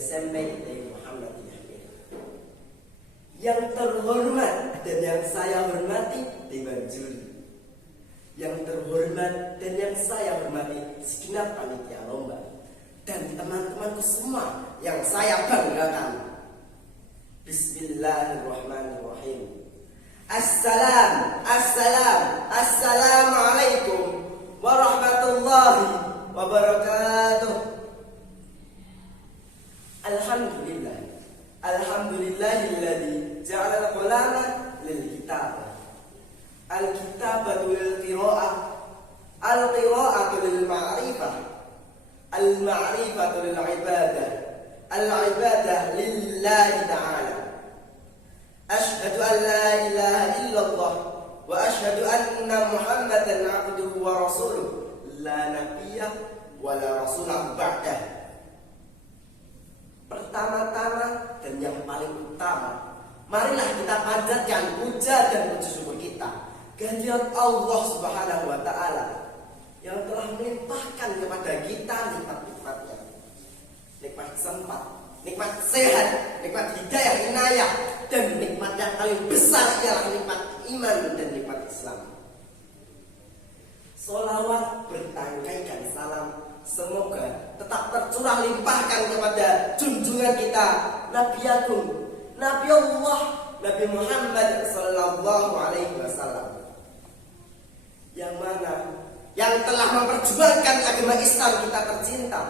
SMP Kiai Muhammad Yahya. Yang terhormat dan yang saya hormati Dewan Juri. Yang terhormat dan yang saya hormati segenap panitia lomba dan teman-temanku semua yang saya banggakan. Bismillahirrahmanirrahim. Assalamualaikum warahmatullahi wabarakatuh. Alhamdulillahilladzi ja'ala al-qalama lil kitabah. Al-kitabatu lil qira'ah, al-qira'atu lil ma'rifah, al-ma'rifatu lil ibadah, al-ibadah lillahi ta'ala. Ashhadu an la ilaha illallah wa ashhadu anna Muhammadan 'abduhu wa rasuluh la nabiyya wa la rasulah ba'dah. Pertama-tama dan yang paling utama, marilah kita panjatkan puja dan puji syukur kita kehadirat Allah Subhanahu wa taala yang telah melimpahkan kepada kita nikmat-nikmatnya. Nikmat sempat, nikmat sehat, nikmat hidayah inayah, dan nikmat yang paling besar ialah nikmat iman dan nikmat Islam. Sholawat bertangkaikan salam semoga tetap tercurah limpahkan kepada junjungan kita Nabi Agung, Nabi Allah, Nabi Muhammad sallallahu alaihi wasallam, yang mana yang telah memperjuangkan agama Islam kita tercinta,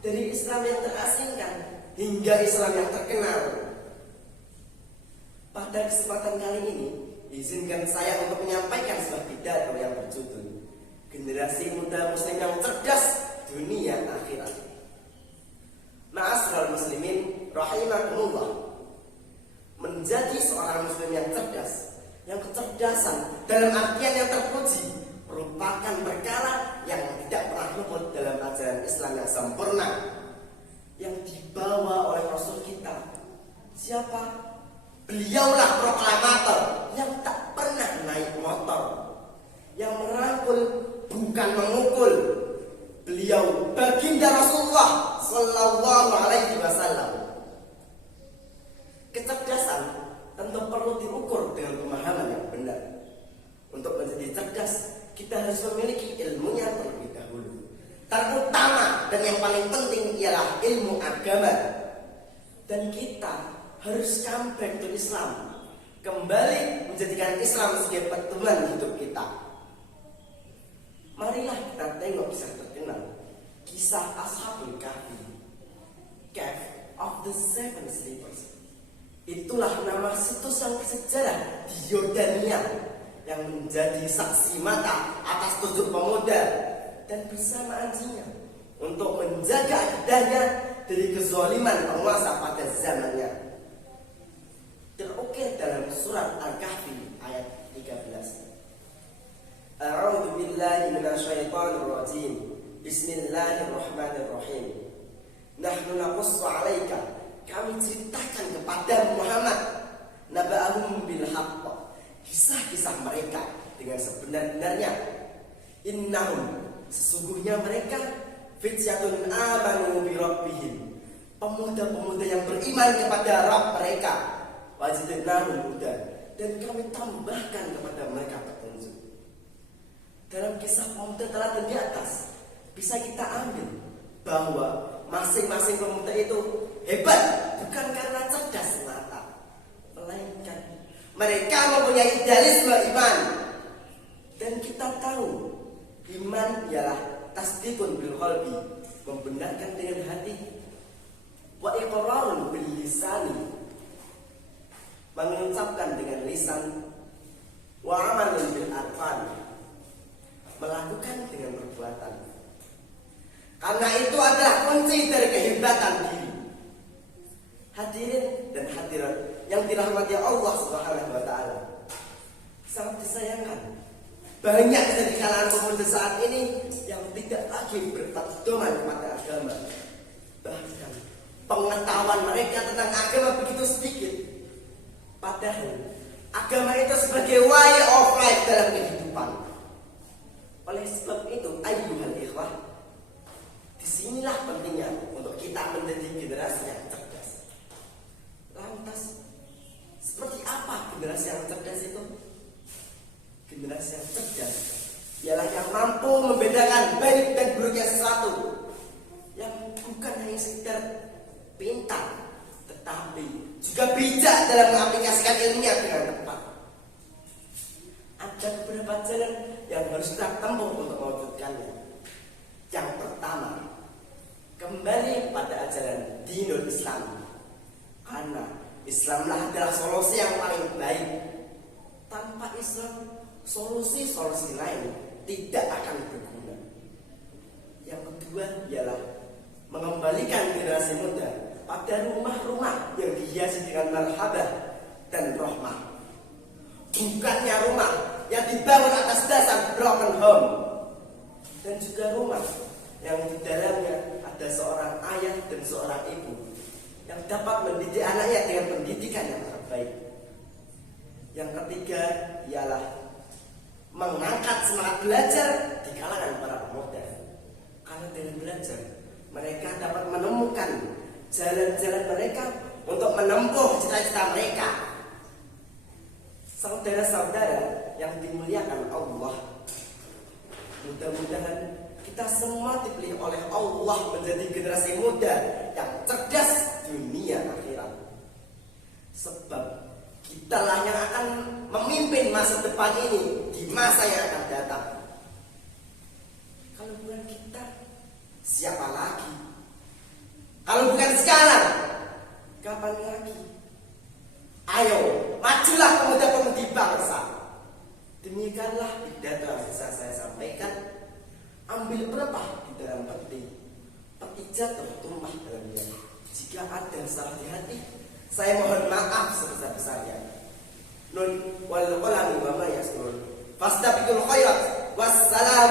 dari Islam yang terasingkan hingga Islam yang terkenal. Pada kesempatan kali ini, izinkan saya untuk menyampaikan sebuah pidato yang berjudul Generasi Muda Muslim yang Cerdas Dunia Akhirat. Ma'asyiral muslimin rahimakumullah. Menjadi seorang muslim yang cerdas, yang kecerdasan dalam artian yang terpuji, merupakan perkara yang tidak pernah luput dalam ajaran Islam yang sempurna yang dibawa oleh Rasul kita. Siapa? Beliaulah proklamator yang tak pernah naik motor, yang merangkul bukan memukul. Beliau baginda Rasulullah sallallahu alaihi wasallam. Kecerdasan tentu perlu diukur dengan pemahaman yang benar. Untuk menjadi cerdas, kita harus memiliki ilmunya terlebih dahulu. Terutama dan yang paling penting ialah ilmu agama. Dan kita harus comeback to Islam, kembali menjadikan Islam sebagai pedoman hidup kita. Marilah kita tengok kisah terkenal, kisah Ashabul Kahfi, Cave of the Seven Sleepers. Itulah nama situs yang bersejarah di Yordania yang menjadi saksi mata atas 7 pemuda dan bersama anjingnya untuk menjaga akidahnya dari kezaliman penguasa pada zamannya. Terukir dalam surat Al-Kahfi ayat 13. A'udzu billahi minasyaitonir rajim. Bismillahirrahmanirrahim. Nahnu naqussu 'alaika, kami ceritakan kepada Muhammad, naba'ahum bil haqq, kisah-kisah mereka dengan sebenar-benarnya. Innahum, sesungguhnya mereka, fityatun amanu bi rabbihim, pemuda-pemuda yang beriman kepada Rabb mereka. Wajidnahum huda, dan kami tambahkan kepada mereka petunjuk. Dalam kisah pemuda teladan di atas bisa kita ambil bahwa masing-masing pemuda itu hebat bukan karena cerdas semata, melainkan mereka mempunyai idealisme iman. Dan kita tahu iman ialah tasdiqun bil qalbi, membenarkan dengan hati, wa iqrarun bil lisani, mengucapkan dengan lisan, wa amalun bil arkan, melakukan dengan perbuatan. Karena itu adalah kunci dari kehebatan diri. Hadirin dan hadirat yang dirahmati Allah Subhanahu wa taala, sangat disayangkan banyak dari kalangan pemuda saat ini yang tidak lagi berpedoman kepada agama. Bahkan pengetahuan mereka tentang agama begitu sedikit. Padahal agama itu sebagai way of life dalam kehidupan. Oleh sebab itu, ayyuhal ikhwah, disinilah pentingnya untuk kita menjadi generasi yang membedakan baik dan buruknya sesuatu, yang bukan hanya sekedar pintar, tetapi juga bijak dalam mengaplikasikan ilmunya dengan tepat. Ada beberapa jalan yang harus kita tempuh untuk mewujudkannya. Yang pertama, kembali pada ajaran dinul Islam, karena Islamlah adalah solusi yang paling baik. Tanpa Islam, solusi-solusi lain tidak akan berguna. Yang kedua ialah mengembalikan generasi muda pada rumah-rumah yang dihiasi dengan marhabah dan rahmah, bukannya rumah yang dibangun atas dasar broken home, dan juga rumah yang di dalamnya ada seorang ayah dan seorang ibu yang dapat mendidik anaknya dengan pendidikan yang terbaik. Yang ketiga ialah mengangkat semangat belajar di kalangan para pemuda, karena dengan belajar mereka dapat menemukan jalan-jalan mereka untuk menempuh cita-cita mereka. Saudara-saudara yang dimuliakan Allah, mudah-mudahan kita semua dipilih oleh Allah menjadi generasi muda yang cerdas dunia akhirat. Sebab kitalah yang akan memimpin masa depan ini di masa yang akan datang. Kalau bukan kita, siapa lagi? Kalau bukan sekarang, kapan lagi? Ayo, majulah pemuda-pemudi bangsa. Demikianlah pidato yang bisa saya sampaikan. Ambil berapah di dalam peti jatuh tumpah dalam dia. Jika ada salah di hati, saya mohon maaf sebesar-besarnya. Nun wal qalami wa ma yasnun. Fastabiqul khairat. Wassalam.